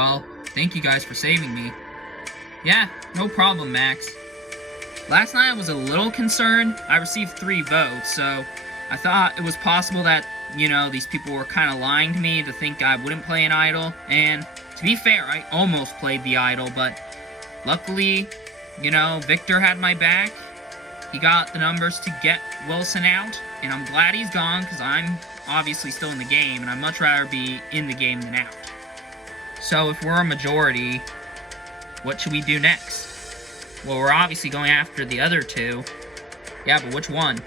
Well, thank you guys for saving me. Yeah, no problem, Max. Last night I was a little concerned. I received 3 votes, so I thought it was possible that, these people were kind of lying to me to think I wouldn't play an idol. And to be fair, I almost played the idol, but luckily, Victor had my back. He got the numbers to get Wilson out, and I'm glad he's gone because I'm obviously still in the game, and I'd much rather be in the game than out. So if we're a majority, what should we do next? Well, we're obviously going after the other 2. Yeah, but which one?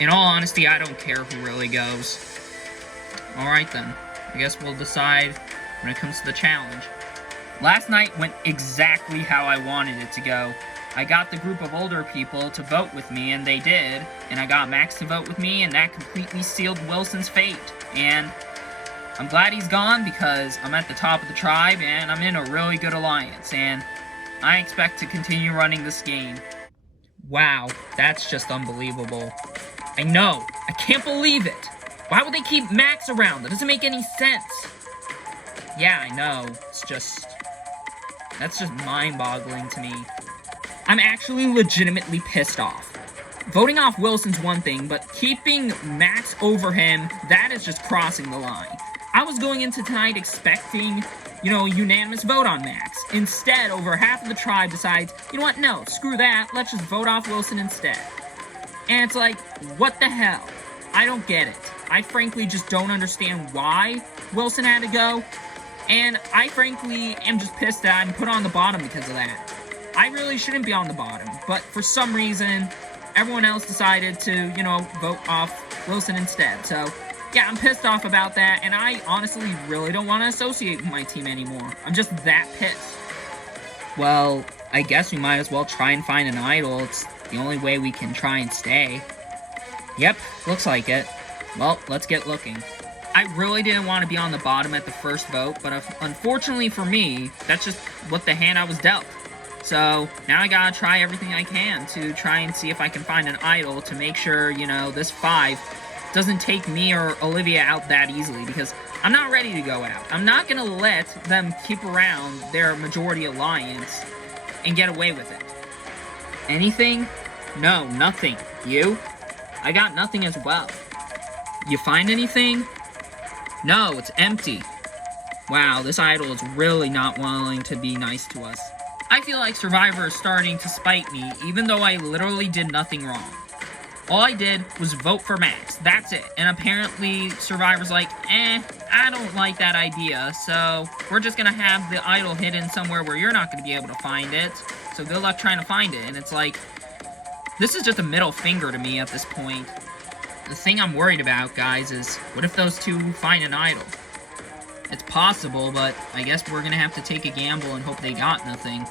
In all honesty, I don't care who really goes. Alright then, I guess we'll decide when it comes to the challenge. Last night went exactly how I wanted it to go. I got the group of older people to vote with me, and they did. And I got Max to vote with me, and that completely sealed Wilson's fate. And I'm glad he's gone because I'm at the top of the tribe, and I'm in a really good alliance. And I expect to continue running this game. Wow, that's just unbelievable. I know. I can't believe it. Why would they keep Max around? That doesn't make any sense. Yeah, I know. That's just mind-boggling to me. I'm actually legitimately pissed off. Voting off Wilson's one thing, but keeping Max over him, that is just crossing the line. I was going into tonight expecting, a unanimous vote on Max. Instead, over half of the tribe decides, you know what, no, screw that, let's just vote off Wilson instead. And it's like, what the hell? I don't get it. I frankly just don't understand why Wilson had to go. And I frankly am just pissed that I'm put on the bottom because of that. I really shouldn't be on the bottom, but for some reason, everyone else decided to, vote off Wilson instead. So, yeah, I'm pissed off about that, and I honestly really don't want to associate with my team anymore. I'm just that pissed. Well, I guess we might as well try and find an idol. It's the only way we can try and stay. Yep, looks like it. Well, let's get looking. I really didn't want to be on the bottom at the first vote, but unfortunately for me, that's just what the hand I was dealt. So, now I gotta try everything I can to try and see if I can find an idol to make sure, this 5 doesn't take me or Olivia out that easily, because I'm not ready to go out. I'm not gonna let them keep around their majority alliance and get away with it. Anything? No, nothing. You? I got nothing as well. You find anything? No, it's empty. Wow, this idol is really not willing to be nice to us. I feel like Survivor is starting to spite me, even though I literally did nothing wrong. All I did was vote for Max, that's it. And apparently Survivor's like, I don't like that idea, so we're just gonna have the idol hidden somewhere where you're not gonna be able to find it. So good luck trying to find it. And it's like, this is just a middle finger to me at this point. The thing I'm worried about, guys, is what if those 2 find an idol? It's possible, but I guess we're gonna have to take a gamble and hope they got nothing.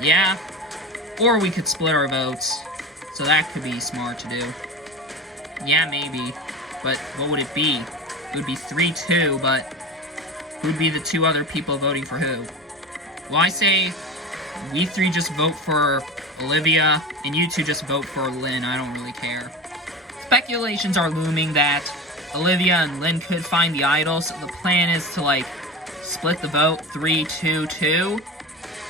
Yeah, or we could split our votes, so that could be smart to do. Yeah, maybe, but what would it be? It would be 3-2, but who'd be the 2 other people voting for who? Well, I say we 3 just vote for Olivia, and you 2 just vote for Lynn. I don't really care. Speculations are looming that Olivia and Lynn could find the idol, so the plan is to, split the vote 3-2-2.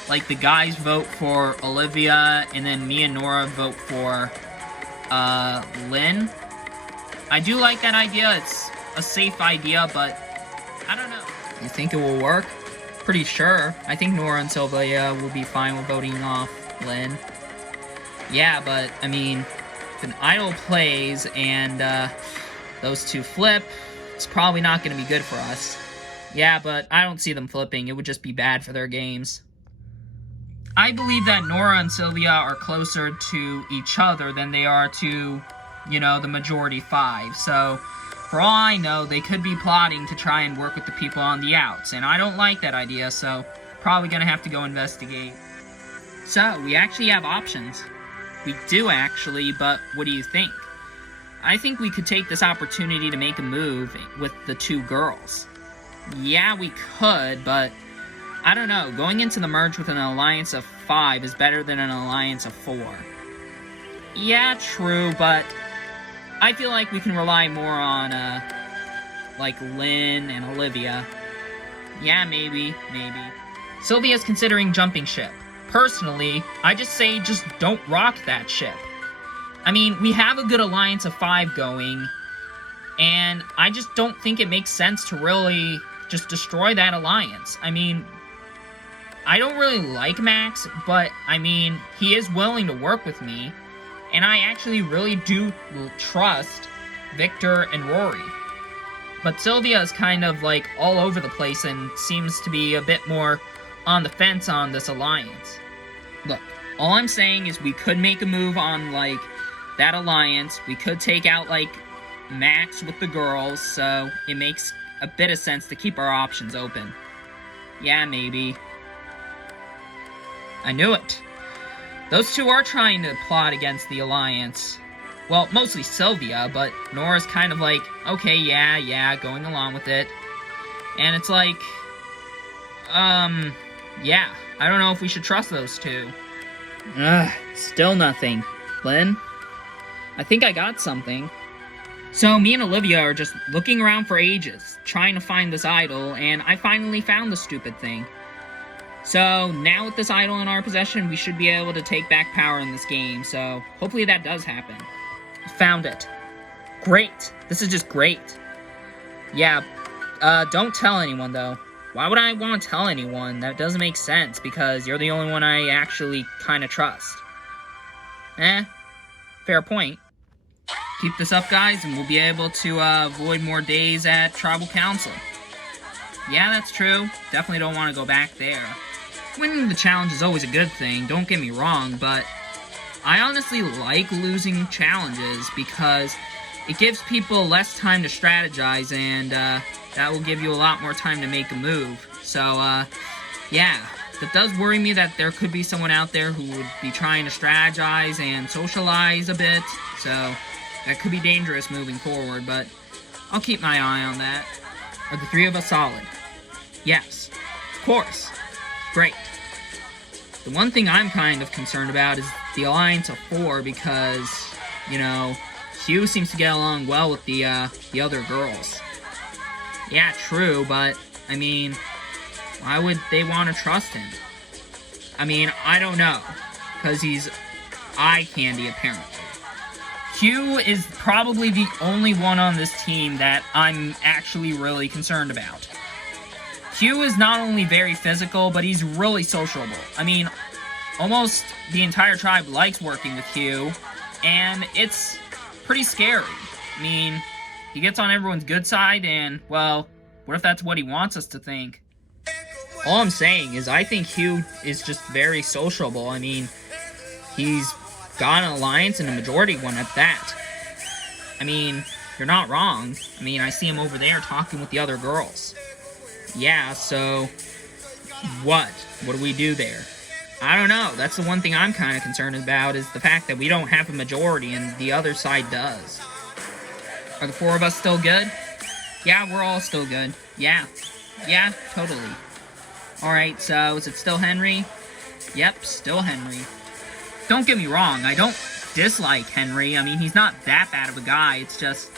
Like, the guys vote for Olivia, and then me and Nora vote for, Lynn. I do like that idea. It's a safe idea, but I don't know. You think it will work? Pretty sure. I think Nora and Sylvia will be fine with voting off Lynn. Yeah, but, I mean, if an idol plays and, those 2 flip, it's probably not going to be good for us. Yeah, but I don't see them flipping. It would just be bad for their games. I believe that Nora and Sylvia are closer to each other than they are to, the majority 5. So, for all I know, they could be plotting to try and work with the people on the outs. And I don't like that idea, so probably going to have to go investigate. So, we actually have options. We do actually, but what do you think? I think we could take this opportunity to make a move with the 2 girls. Yeah, we could, but I don't know. Going into the merge with an alliance of 5 is better than an alliance of 4. Yeah, true, but I feel like we can rely more on, Lynn and Olivia. Yeah, maybe. Sylvia's considering jumping ship. Personally, I just say just don't rock that ship. I mean, we have a good alliance of 5 going, and I just don't think it makes sense to really just destroy that alliance. I mean, I don't really like Max, but, I mean, he is willing to work with me, and I actually really do trust Victor and Rory. But Sylvia is kind of, like, all over the place and seems to be a bit more on the fence on this alliance. Look, all I'm saying is we could make a move on, like, that alliance. We could take out, like, Max with the girls, so it makes a bit of sense to keep our options open. Yeah, maybe. I knew it. Those two are trying to plot against the alliance. Well, mostly Sylvia, but Nora's kind of like, okay, yeah, going along with it. And it's like, yeah, I don't know if we should trust those two. Still nothing. Lynn? I think I got something. So, me and Olivia are just looking around for ages, trying to find this idol, and I finally found the stupid thing. So, now with this idol in our possession, we should be able to take back power in this game, so hopefully that does happen. Found it. Great. This is just great. Yeah, don't tell anyone, though. Why would I want to tell anyone? That doesn't make sense, because you're the only one I actually kind of trust. Fair point. Keep this up, guys, and we'll be able to avoid more days at Tribal Council. Yeah, that's true. Definitely don't want to go back there. Winning the challenge is always a good thing, don't get me wrong, but I honestly like losing challenges because it gives people less time to strategize, and that will give you a lot more time to make a move. So, yeah, that does worry me that there could be someone out there who would be trying to strategize and socialize a bit, so that could be dangerous moving forward, but I'll keep my eye on that. Are the 3 of us solid? Yes. Of course. Great. The one thing I'm kind of concerned about is the alliance of 4 because, you know, Hugh seems to get along well with the other girls. Yeah, true, but, I mean, why would they want to trust him? I mean, I don't know, because he's eye candy, apparently. Hugh is probably the only one on this team that I'm actually really concerned about. Hugh is not only very physical, but he's really sociable. I mean, almost the entire tribe likes working with Hugh, and it's pretty scary. I mean, he gets on everyone's good side, and, well, what if that's what he wants us to think? All I'm saying is I think Hugh is just very sociable. I mean, he's got an alliance and a majority one at that. I mean, you're not wrong. I mean, I see him over there talking with the other girls. Yeah, so what? What do we do there? I don't know. That's the one thing I'm kind of concerned about is the fact that we don't have a majority and the other side does. Are the 4 of us still good? Yeah, we're all still good. Yeah, totally. Alright, so is it still Henry? Yep, still Henry. Don't get me wrong, I don't dislike Henry. I mean, he's not that bad of a guy. It's just,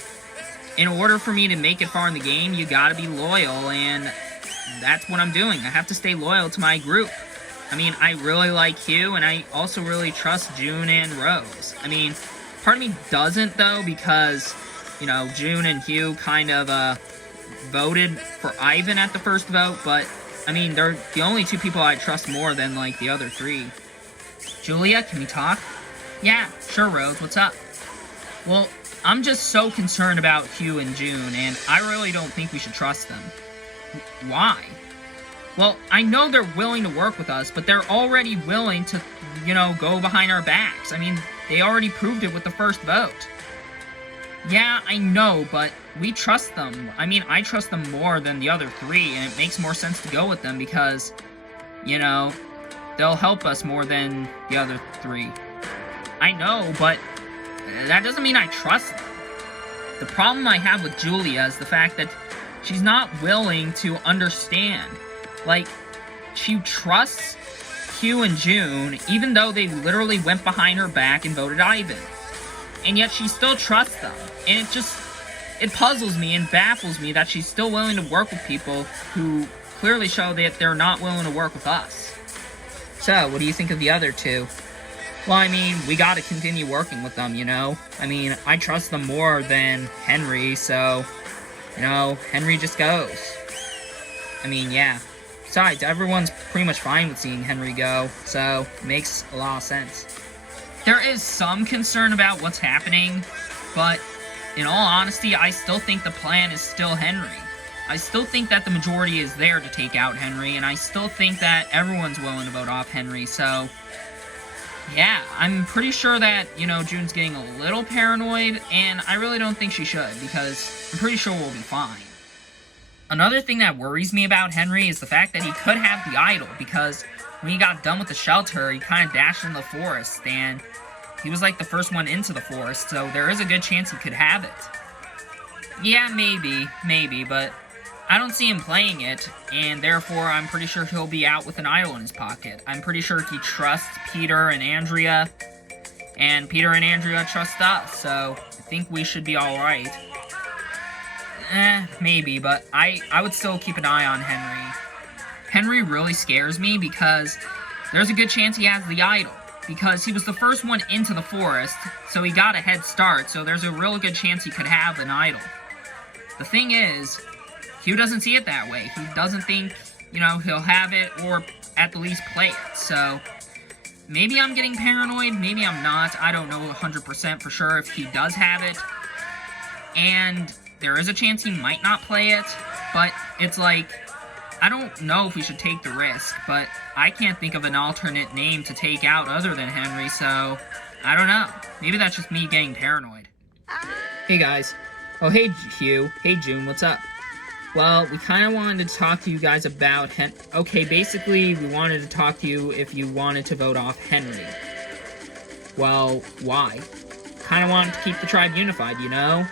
in order for me to make it far in the game, you gotta be loyal, and that's what I'm doing. I have to stay loyal to my group. I mean, I really like Hugh, and I also really trust June and Rose. I mean, part of me doesn't, though, because, you know, June and Hugh kind of, voted for Ivan at the first vote, but, I mean, they're the only 2 people I trust more than, like, the other 3. Julia, can we talk? Yeah, sure, Rose, what's up? Well, I'm just so concerned about Hugh and June, and I really don't think we should trust them. Why? Well, I know they're willing to work with us, but they're already willing to, you know, go behind our backs. I mean, they already proved it with the first vote. Yeah, I know, but we trust them. I mean, I trust them more than the other 3, and it makes more sense to go with them because, you know, they'll help us more than the other 3. I know, but that doesn't mean I trust them. The problem I have with Julia is the fact that she's not willing to understand. Like, she trusts Hugh and June, even though they literally went behind her back and voted Ivan. And yet she still trusts them. And it puzzles me and baffles me that she's still willing to work with people who clearly show that they're not willing to work with us. So, what do you think of the other two? Well, I mean, we gotta continue working with them, you know? I mean, I trust them more than Henry, so, you know, Henry just goes. I mean, yeah. Besides, everyone's pretty much fine with seeing Henry go, so it makes a lot of sense. There is some concern about what's happening, but in all honesty, I still think the plan is still Henry. I still think that the majority is there to take out Henry, and I still think that everyone's willing to vote off Henry, so yeah, I'm pretty sure that, you know, June's getting a little paranoid, and I really don't think she should, because I'm pretty sure we'll be fine. Another thing that worries me about Henry is the fact that he could have the idol, because when he got done with the shelter, he kind of dashed into the forest, and he was like the first one into the forest, so there is a good chance he could have it. Yeah, maybe, but I don't see him playing it, and therefore I'm pretty sure he'll be out with an idol in his pocket. I'm pretty sure he trusts Peter and Andrea, and Peter and Andrea trust us, so I think we should be alright. Maybe, but I would still keep an eye on Henry. Henry really scares me because there's a good chance he has the idol, because he was the first one into the forest, so he got a head start, so there's a real good chance he could have an idol. The thing is, Hugh doesn't see it that way. He doesn't think, you know, he'll have it or at the least play it. So maybe I'm getting paranoid, maybe I'm not. I don't know 100% for sure if he does have it. And there is a chance he might not play it, but it's like, I don't know if we should take the risk, but I can't think of an alternate name to take out other than Henry, so I don't know. Maybe that's just me getting paranoid. Hey guys. Oh, hey Hugh. Hey June, what's up? Well, we kind of wanted to talk to you guys about okay, basically, we wanted to talk to you if you wanted to vote off Henry. Well, why? Kind of wanted to keep the tribe unified, you know?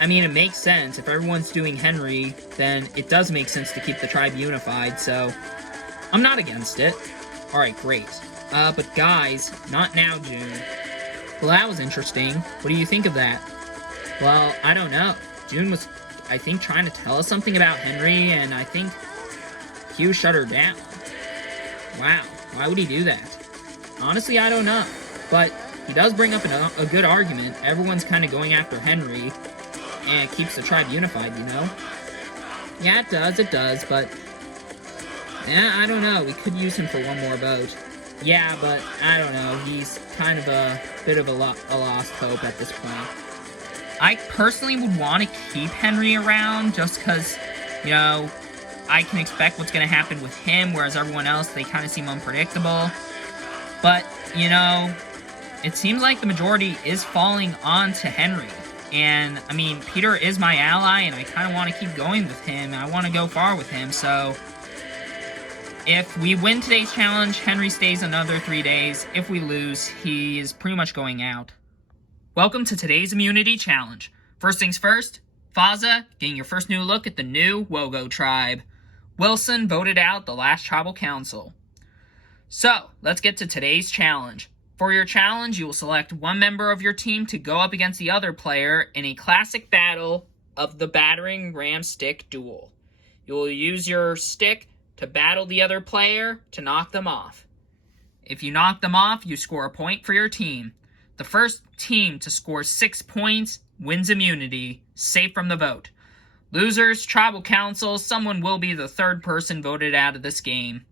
I mean, it makes sense. If everyone's doing Henry, then it does make sense to keep the tribe unified, so I'm not against it. Alright, great. But guys, not now, June. Well, that was interesting. What do you think of that? Well, I don't know. June was, I think, trying to tell us something about Henry, and I think Hugh shut her down. Wow, why would he do that? Honestly, I don't know. But he does bring up a good argument. Everyone's kind of going after Henry, and it keeps the tribe unified, you know? Yeah, it does, but I don't know. We could use him for one more vote. Yeah, but I don't know. He's kind of a bit of a lost hope at this point. I personally would want to keep Henry around just because, you know, I can expect what's going to happen with him, whereas everyone else, they kind of seem unpredictable. But, you know, it seems like the majority is falling on to Henry. And, I mean, Peter is my ally, and I kind of want to keep going with him. I want to go far with him, so if we win today's challenge, Henry stays another 3 days. If we lose, he is pretty much going out. Welcome to today's immunity challenge. First things first, Faza getting your first new look at the new Wogo tribe. Wilson voted out the last tribal council. So, let's get to today's challenge. For your challenge, you will select one member of your team to go up against the other player in a classic battle of the battering ram stick duel. You will use your stick to battle the other player to knock them off. If you knock them off, you score a point for your team. The first team to score 6 points wins immunity, safe from the vote. Losers, tribal council, someone will be the third person voted out of this game.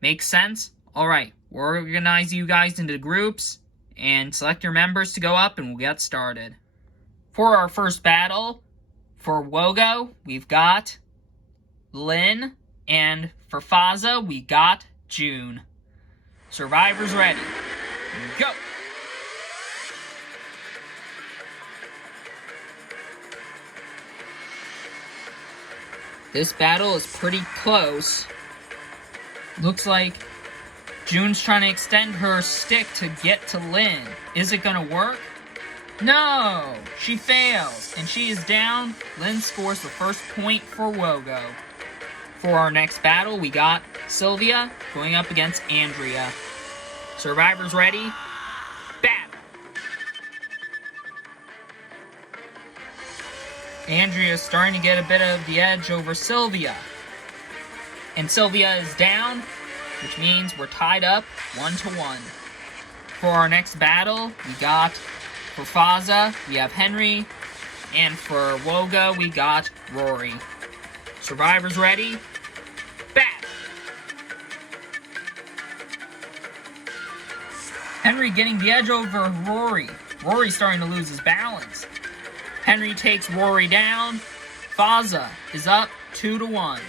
Make sense? Alright, we'll organize you guys into groups and select your members to go up and we'll get started. For our first battle, for Wogo, we've got Lynn, and for Faza, we got June. Survivors ready. Go! This battle is pretty close. Looks like June's trying to extend her stick to get to Lynn. Is it gonna work? No! She fails, and she is down. Lynn scores the first point for Wogo. For our next battle, we got Sylvia going up against Andrea. Survivors ready? Battle! Andrea is starting to get a bit of the edge over Sylvia. And Sylvia is down, which means we're tied up 1-1. For our next battle, we got, for Faza, we have Henry, and for Woga, we got Rory. Survivors ready? Bat! Henry getting the edge over Rory. Rory's starting to lose his balance. Henry takes Rory down. Faza is up 2-1.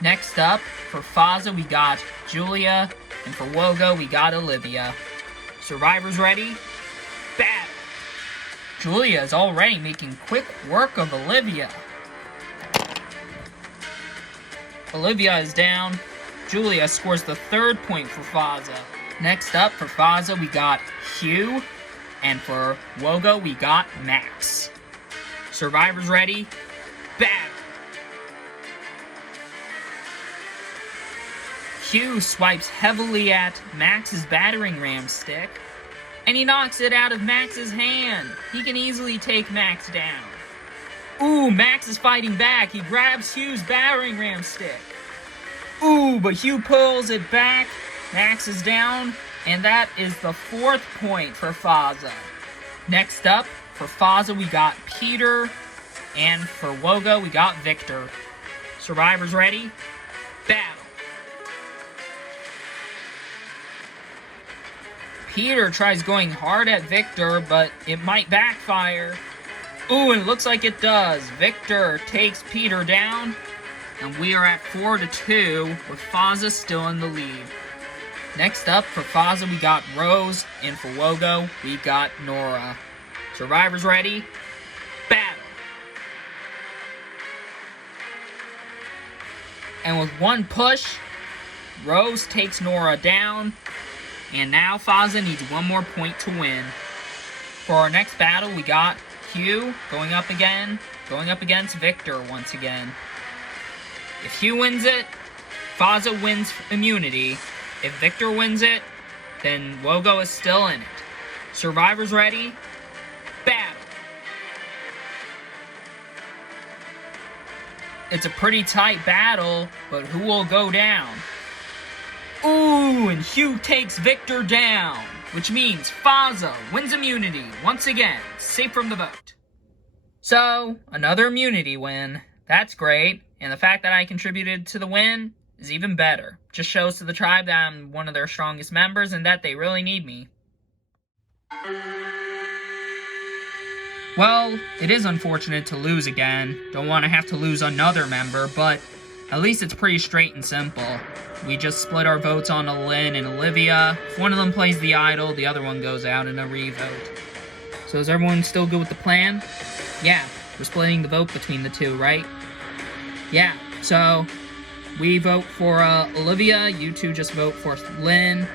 Next up, for Faza, we got Julia, and for Woga, we got Olivia. Survivors ready? Battle! Julia is already making quick work of Olivia. Olivia is down. Julia scores the 3rd point for Faza. Next up, for Faza, we got Hugh, and for Woga, we got Max. Survivors ready? Battle! Hugh swipes heavily at Max's battering ram stick, and he knocks it out of Max's hand. He can easily take Max down. Ooh, Max is fighting back. He grabs Hugh's battering ram stick. Ooh, but Hugh pulls it back. Max is down, and that is the 4th point for Faza. Next up, for Faza, we got Peter, and for Woga, we got Victor. Survivors ready? Battle! Peter tries going hard at Victor, but it might backfire. Ooh, and it looks like it does. Victor takes Peter down, and we are at 4-2, with Faza still in the lead. Next up, for Faza, we got Rose, and for Wogo, we got Nora. Survivors ready? Battle! And with one push, Rose takes Nora down, and now Faza needs one more point to win. For our next battle, we got Hugh going up against Victor once again. If Hugh wins it, Faza wins immunity. If Victor wins it, then Wogo is still in it. Survivors ready? Battle! It's a pretty tight battle, but who will go down? Ooh, and Hugh takes Victor down, which means Faza wins immunity once again, safe from the vote. So, another immunity win. That's great, and the fact that I contributed to the win is even better. Just shows to the tribe that I'm one of their strongest members and that they really need me. Well, it is unfortunate to lose again. Don't want to have to lose another member, but at least it's pretty straight and simple. We just split our votes on Lynn and Olivia. If one of them plays the idol, the other one goes out in a revote. So is everyone still good with the plan? Yeah, we're splitting the vote between the two, right? Yeah, so we vote for Olivia, you two just vote for Lynn.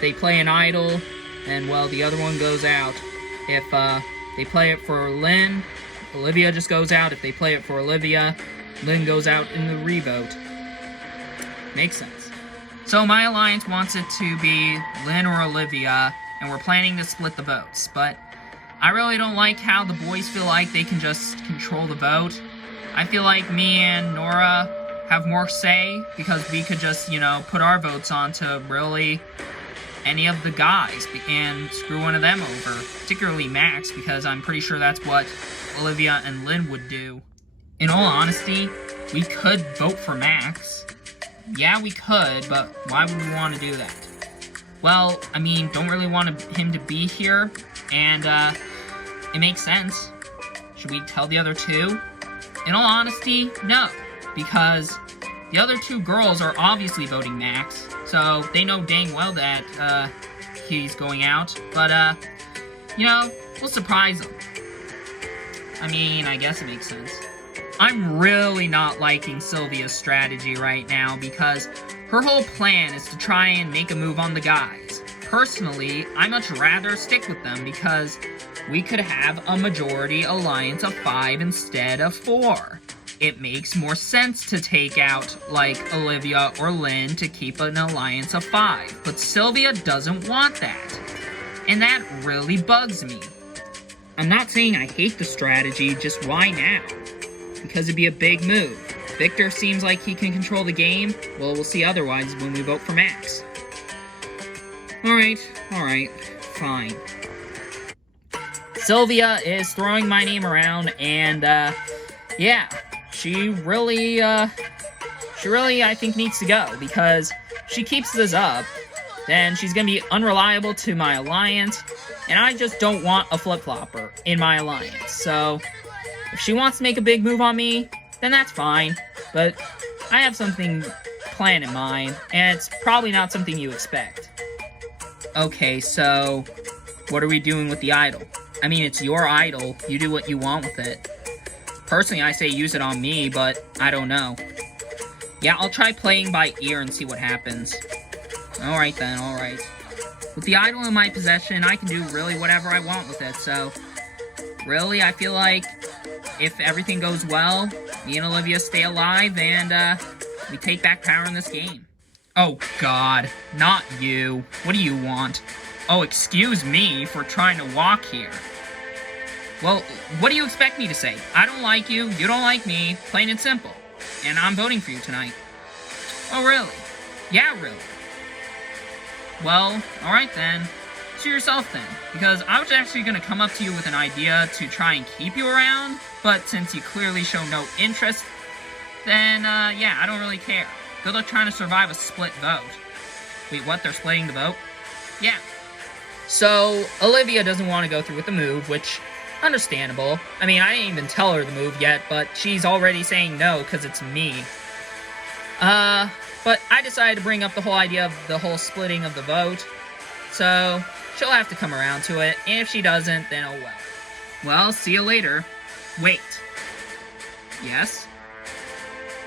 They play an idol, and well, the other one goes out. If they play it for Lynn, Olivia just goes out. If they play it for Olivia, Lynn goes out in the revote. Makes sense. So my alliance wants it to be Lynn or Olivia, and we're planning to split the votes, but I really don't like how the boys feel like they can just control the vote. I feel like me and Nora have more say, because we could just, put our votes on to really any of the guys and screw one of them over, particularly Max, because I'm pretty sure that's what Olivia and Lynn would do. In all honesty, we could vote for Max. Yeah, we could, but why would we want to do that? Well, I mean, don't really want him to be here, and it makes sense. Should we tell the other two? In all honesty, no, because the other two girls are obviously voting Max, so they know dang well that he's going out, but we'll surprise them. I mean, I guess it makes sense. I'm really not liking Sylvia's strategy right now, because her whole plan is to try and make a move on the guys. Personally, I much rather stick with them, because we could have a majority alliance of 5 instead of 4. It makes more sense to take out, like, Olivia or Lynn to keep an alliance of 5. But Sylvia doesn't want that. And that really bugs me. I'm not saying I hate the strategy, just why now? Because it'd be a big move. Victor seems like he can control the game. Well, we'll see otherwise when we vote for Max. Alright, fine. Sylvia is throwing my name around, and, yeah, she really, I think, needs to go, because if she keeps this up, then she's gonna be unreliable to my alliance, and I just don't want a flip-flopper in my alliance. So, if she wants to make a big move on me, then that's fine, but I have something planned in mind, and it's probably not something you expect. Okay, so, what are we doing with the idol? I mean, it's your idol, you do what you want with it. Personally, I say use it on me, but I don't know. Yeah, I'll try playing by ear and see what happens. Alright then, alright. With the idol in my possession, I can do really whatever I want with it, so... Really, I feel like if everything goes well, me and Olivia stay alive, and, we take back power in this game. Oh god, not you. What do you want? Oh, excuse me for trying to walk here. Well, what do you expect me to say? I don't like you, you don't like me, plain and simple. And I'm voting for you tonight. Oh, really? Yeah, really. Well, alright then. To yourself then. Because I was actually going to come up to you with an idea to try and keep you around, but since you clearly show no interest, then, yeah, I don't really care. Good luck trying to survive a split vote. Wait, what? They're splitting the vote? Yeah. So, Olivia doesn't want to go through with the move, which... understandable. I mean, I didn't even tell her the move yet, but she's already saying no because it's me. But I decided to bring up the whole idea of the whole splitting of the vote. So, she'll have to come around to it, and if she doesn't, then oh well. Well, see you later. Wait. Yes?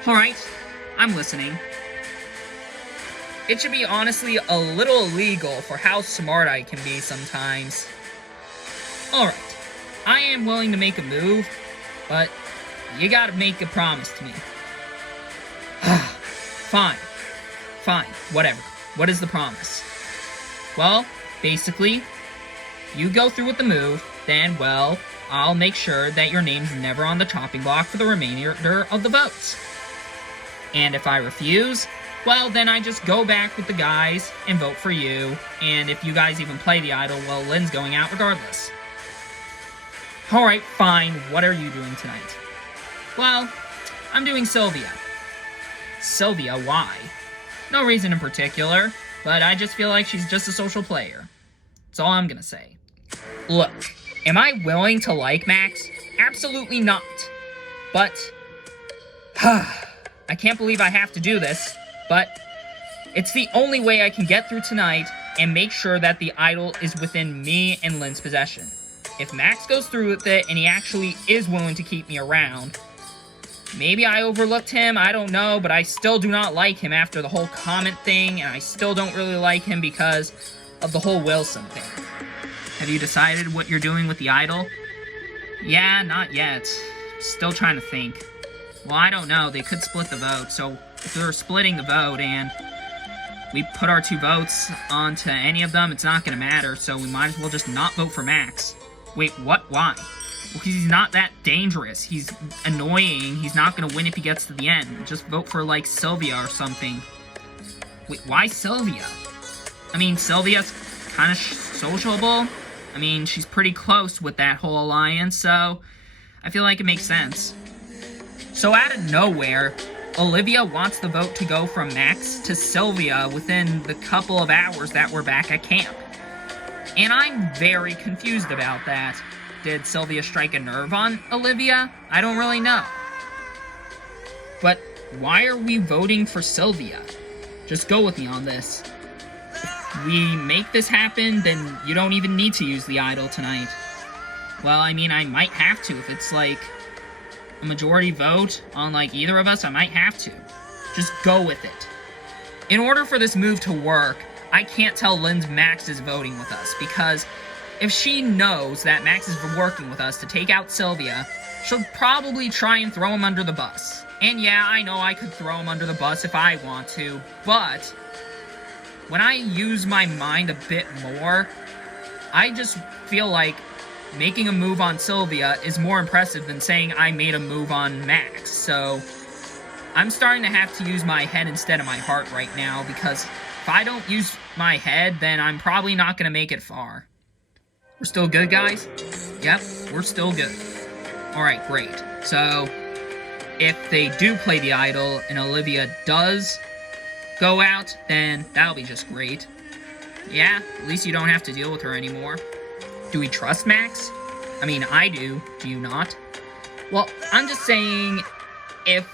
Alright, I'm listening. It should be honestly a little illegal for how smart I can be sometimes. Alright. I am willing to make a move, but you gotta make a promise to me. Fine, whatever. What is the promise? Well, basically, you go through with the move, then, well, I'll make sure that your name's never on the chopping block for the remainder of the votes. And if I refuse, well, then I just go back with the guys and vote for you, and if you guys even play the idol, well, Lynn's going out regardless. Alright, fine. What are you doing tonight? Well, I'm doing Sylvia. Sylvia, why? No reason in particular, but I just feel like she's just a social player. That's all I'm gonna say. Look, am I willing to like Max? Absolutely not. But, I can't believe I have to do this, but it's the only way I can get through tonight and make sure that the idol is within me and Lynn's possession. If Max goes through with it and he actually is willing to keep me around, maybe I overlooked him, I don't know, but I still do not like him after the whole comment thing, and I still don't really like him because of the whole Wilson thing. Have you decided what you're doing with the idol? Yeah, not yet. Still trying to think. Well, I don't know, they could split the vote, so if they're splitting the vote and we put our 2 votes onto any of them, it's not gonna matter, so we might as well just not vote for Max. Wait, what? Why? Well, because he's not that dangerous. He's annoying. He's not gonna win if he gets to the end. Just vote for, like, Sylvia or something. Wait, why Sylvia? I mean, Sylvia's kind of sociable. I mean, she's pretty close with that whole alliance, so I feel like it makes sense. So out of nowhere, Olivia wants the vote to go from Max to Sylvia within the couple of hours that we're back at camp. And I'm very confused about that. Did Sylvia strike a nerve on Olivia? I don't really know. But why are we voting for Sylvia? Just go with me on this. If we make this happen, then you don't even need to use the idol tonight. Well, I mean, I might have to. If it's like a majority vote on like either of us, I might have to. Just go with it. In order for this move to work, I can't tell Lynn's Max is voting with us, because if she knows that Max is working with us to take out Sylvia, she'll probably try and throw him under the bus. And yeah, I know I could throw him under the bus if I want to, but when I use my mind a bit more, I just feel like making a move on Sylvia is more impressive than saying I made a move on Max. So I'm starting to have to use my head instead of my heart right now, because if I don't use my head, then I'm probably not going to make it far. We're still good, guys? Yep, we're still good. Alright, great. So, if they do play the idol and Olivia does go out, then that'll be just great. Yeah, at least you don't have to deal with her anymore. Do we trust Max? I mean, I do. Do you not? Well, I'm just saying, if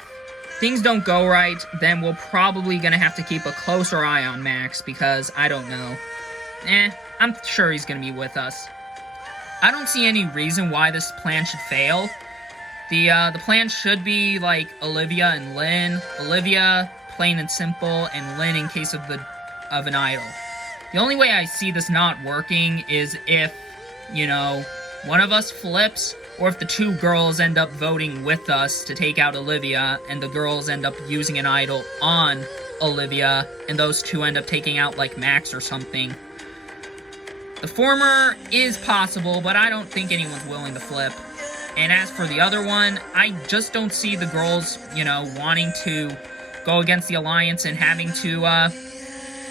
things don't go right, then we're probably gonna have to keep a closer eye on Max, because I don't know. I'm sure he's gonna be with us. I don't see any reason why this plan should fail. The plan should be, like, Olivia and Lynn. Olivia, plain and simple, and Lynn in case of an idol. The only way I see this not working is if, you know, one of us flips, or if the two girls end up voting with us to take out Olivia, and the girls end up using an idol on Olivia, and those two end up taking out, like, Max or something. The former is possible, but I don't think anyone's willing to flip. And as for the other one, I just don't see the girls, you know, wanting to go against the Alliance and having to,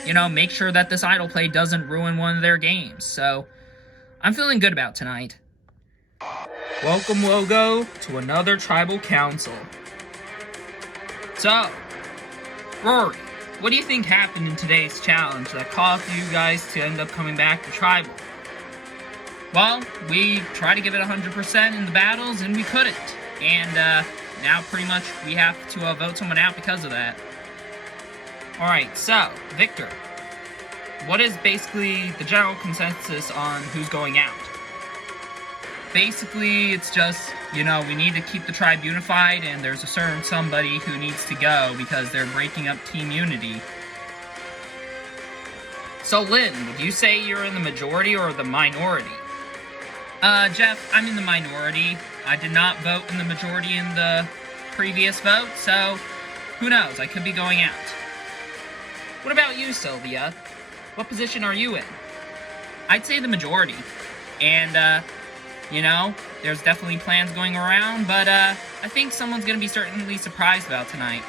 you know, make sure that this idol play doesn't ruin one of their games. So, I'm feeling good about tonight. Welcome, Logo, to another Tribal Council. So, Rory, what do you think happened in today's challenge that caused you guys to end up coming back to Tribal? Well, we tried to give it 100% in the battles, and we couldn't. And, now pretty much we have to vote someone out because of that. Alright, so, Victor, what is basically the general consensus on who's going out? Basically, it's just, you know, we need to keep the tribe unified, and there's a certain somebody who needs to go because they're breaking up team unity. So, Lynn, would you say you're in the majority or the minority? Jeff, I'm in the minority. I did not vote in the majority in the previous vote, so who knows, I could be going out. What about you, Sylvia? What position are you in? I'd say the majority. And, you know, there's definitely plans going around, but, I think someone's gonna be certainly surprised about tonight.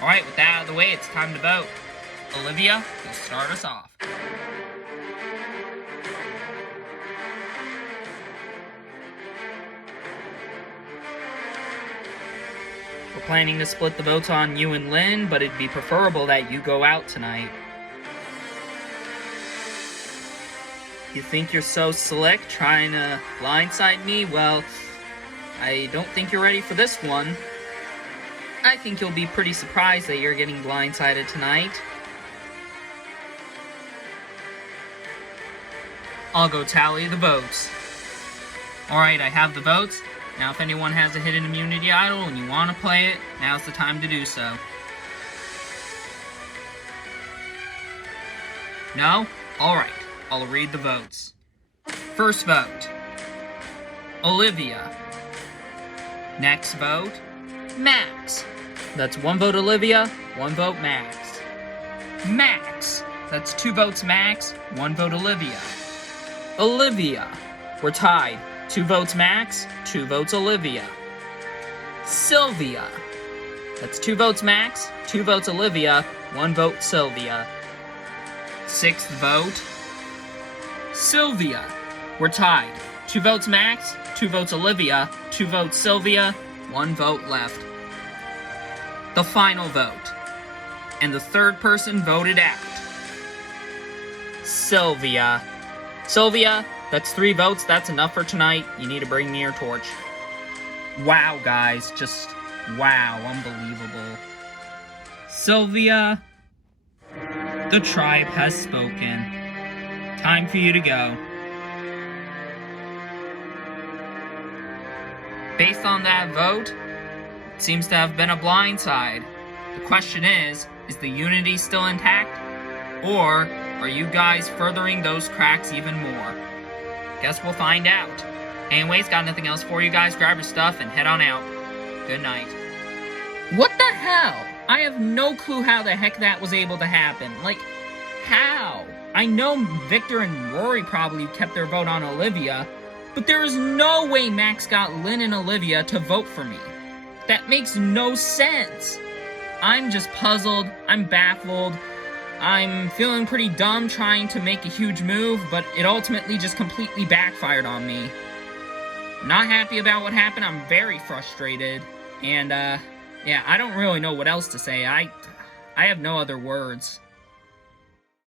Alright, with that out of the way, it's time to vote. Olivia will start us off. We're planning to split the votes on you and Lynn, but it'd be preferable that you go out tonight. You think you're so slick, trying to blindside me? Well, I don't think you're ready for this one. I think you'll be pretty surprised that you're getting blindsided tonight. I'll go tally the votes. Alright, I have the votes. Now, if anyone has a hidden immunity idol and you want to play it, now's the time to do so. No? Alright, I'll read the votes. First vote, Olivia. Next vote, Max. That's 1 vote Olivia, 1 vote Max. Max. That's 2 votes Max, 1 vote Olivia. Olivia. We're tied. 2 votes Max, 2 votes Olivia. Sylvia. That's 2 votes Max, 2 votes Olivia, 1 vote Sylvia. 6th vote, Sylvia. We're tied. 2 votes Max, 2 votes Olivia, 2 votes Sylvia, 1 vote left. The final vote. And the third person voted out. Sylvia. Sylvia, that's 3 votes. That's enough for tonight. You need to bring me your torch. Wow, guys. Just wow. Unbelievable. Sylvia, the tribe has spoken. Time for you to go. Based on that vote, it seems to have been a blindside. The question is the unity still intact? Or are you guys furthering those cracks even more? Guess we'll find out. Anyways, got nothing else for you guys. Grab your stuff and head on out. Good night. What the hell? I have no clue how the heck that was able to happen. Like, how? I know Victor and Rory probably kept their vote on Olivia, But there is no way Max got Lynn and Olivia to vote for me. That makes no sense. I'm just puzzled, I'm baffled, I'm feeling pretty dumb trying to make a huge move, but it ultimately just completely backfired on me. I'm not happy about what happened, I'm very frustrated, and yeah, I don't really know what else to say. I have no other words.